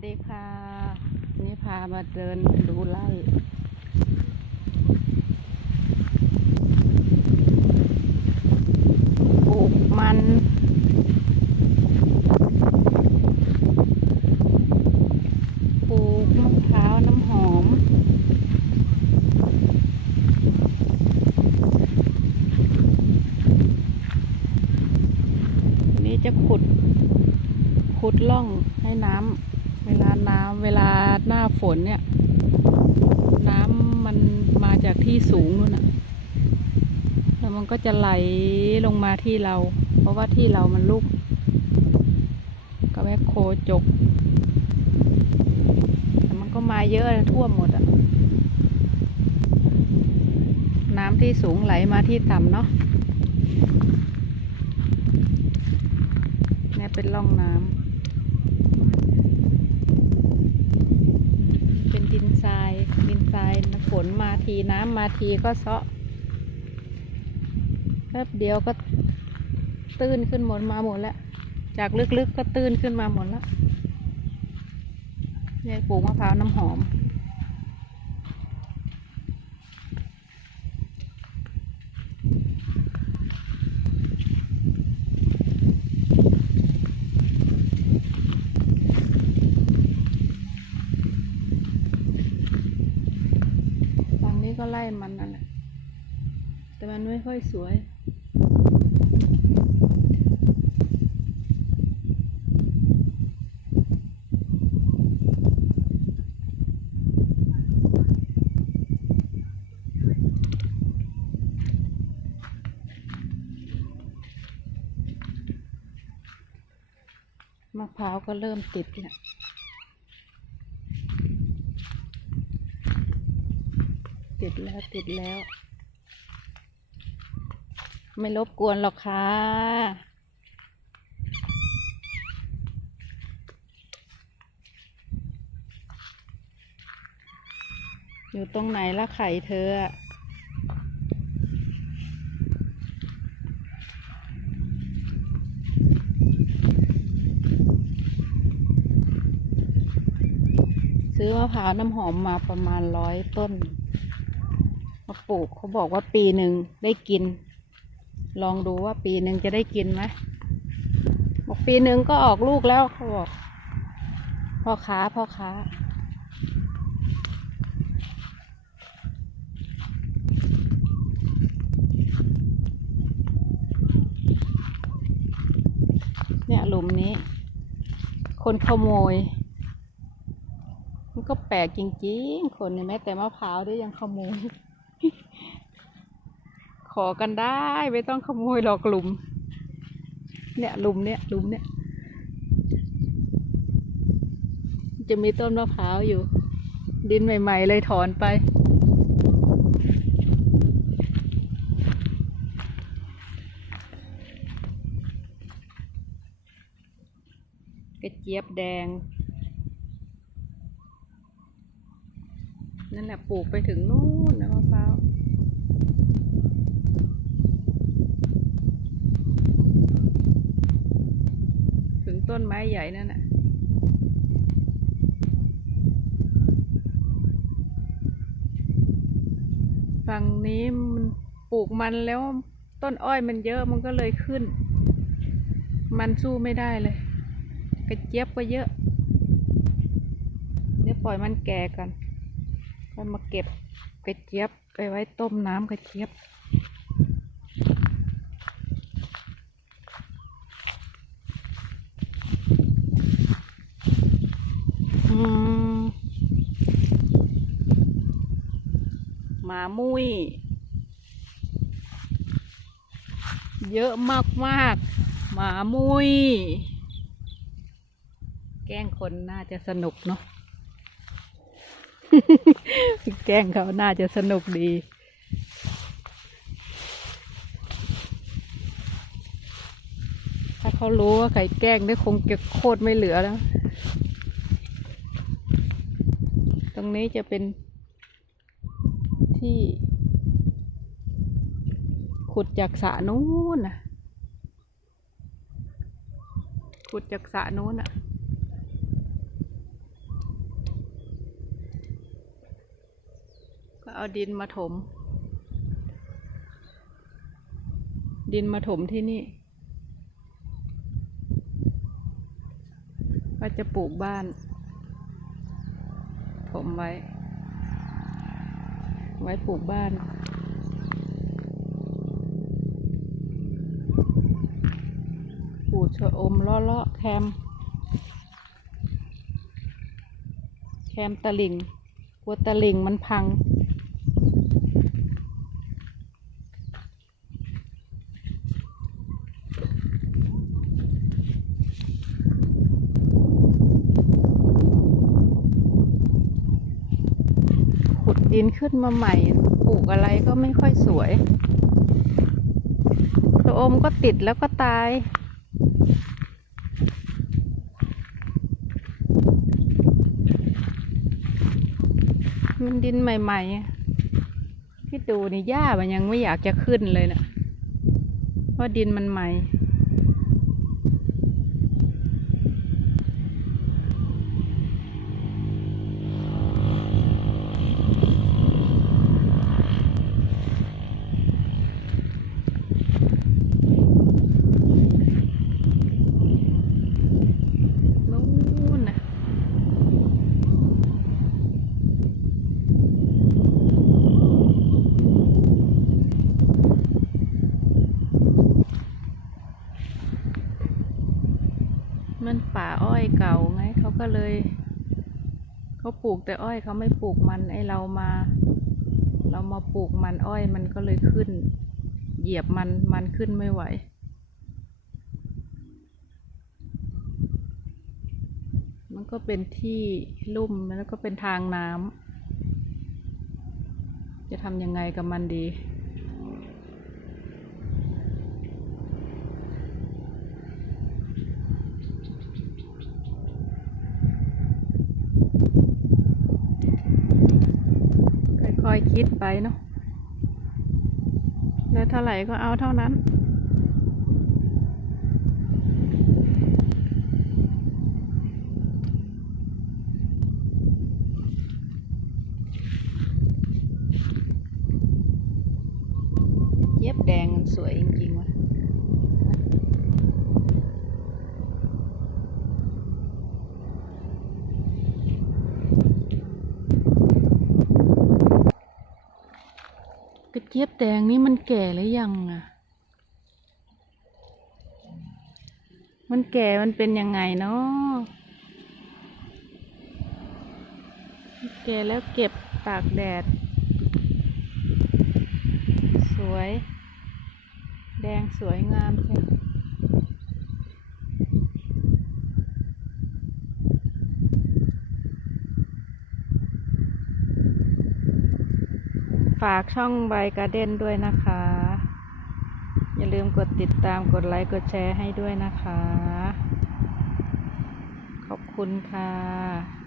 สดีค่ะ นี่พามาเดินดูไร่ปลูกมัน ปลูกมะพร้าวน้ำหอมนนี้จะขุด ขุดล่องให้น้ำเวลาน้ำเวลา หน้าฝนเนี่ย น้ำมันมาจากที่สูงนู่นน่ะ แล้วมันก็จะไหลลงมาที่เรา เพราะว่าที่เรามันลุกก็แม่โคจกแต่มันก็มาเยอะท่วมหมดอะน้ำที่สูงไหลมาที่ต่ำเนาะนี่เป็นร่องน้ำ เป็น ดินทราย ดินทรายนะฝนมาทีน้ำมาทีก็เซาะแป๊บเดียวก็ตื้นขึ้นหมดมาหมดแล้ว จากลึกๆก็ตื้นขึ้นมาหมดแล้วเนี่ยปลูกมะพร้าวน้ำหอม ไล่มันนั่นแหละ แต่มันไม่ค่อยสวยมะพร้าวก็เริ่มติดแล้ว ติดแล้วติดแล้ว ไม่รบกวนหรอกค่ะอยู่ตรงไหนละไข่เธอซื้อมะพร้าวน้ำหอมมาประมาณร้อยต้น มาปลูกเขาบอกว่าปีหนึ่งได้กิน ลองดูว่าปีหนึ่งจะได้กินไหมบอกปีหนึ่งก็ออกลูกแล้วเขาบอกพ่อค้าพ่อค้า เนี่ยหลุมนี้ คนขโมย มันก็แปลกจริงๆ คนเนี่ยแม้แต่มะพร้าวด้วยยังขโมย อกันได้ ไม่ต้องขโมยหรอกหลุม เนี่ยหลุมเนี่ยหลุมเนี่ย จะมีต้นมะพร้าวอยู่ ดินใหม่ ๆ เลยถอนไปกระเจี๊ยบแดง นั่นแหละปลูกไปถึงนู่นนะมะพร้าว ต้นไม้ใหญ่นั่นน่ะฝั่งนี้มันปลูกมันแล้วต้นอ้อยมันเยอะมันก็เลยขึ้น มันสู้ไม่ได้เลย กระเจี๊ยบก็เยอะ เดี๋ยวปล่อยมันแก่กันค่อยมาเก็บกระเจี๊ยบไปไว้ต้มน้ำกระเจี๊ยบ อืม หมามุ้ย เยอะมากมากหมามุ้ย แกล้งคนน่าจะสนุกเนาะแกล้งเขาน่าจะสนุกดี ถ้าเขารู้ว่าใครแกล้งได้คงจะโคตรไม่เหลือแล้ว ตรงนี้จะเป็น ที่ ขุดจากสระนู้นน่ะขุดจากสระนู้นอะก็เอาดินมาถม ดินมาถมที่นี่ว่าจะปลูกบ้าน ผมไว้ ไว้ปลูกบ้านปลูกชะอมเลาะแคม แคมตะลิงกลัวตะลิงมันพังขุ ดินขึ้นมาใหม่ ปลูกอะไรก็ไม่ค่อยสวยชะอมก็ติดแล้วก็ตาย มันดินใหม่ๆ ที่ดูนี่หญ้ามันยังไม่อยากจะขึ้นเลยนะเพราะดินมันใหม่ นู้นน่ะ มันป่าอ้อยเก่าไงเขาก็เลย เขาปลูกแต่อ้อยเขาไม่ปลูกมันไอเรามา เรามาปลูกมันอ้อยมันก็เลยขึ้น เหยียบมันมันขึ้นไม่ไหวมันก็เป็นที่ลุ่มแล้วก็เป็นทางน้ำจะทำยังไงกับมันดี คิดไปเนาะแล้วเท่าไหร่ก็เอาเท่านั้น เย็บแดงมันสวยจริงๆว่ะ ก ระเจี๊ยบแดงนี่มันแก่หรือยังอะ มันแก่มันเป็นยังไงเนาะแก่แล้วเก็บตากแดด สวย แดงสวยงามใช่ ฝากช่องใบการ์เด้นด้วยนะคะ อย่าลืมกดติดตามกดไลค์กดแชร์ให้ด้วยนะคะ ขอบคุณค่ะ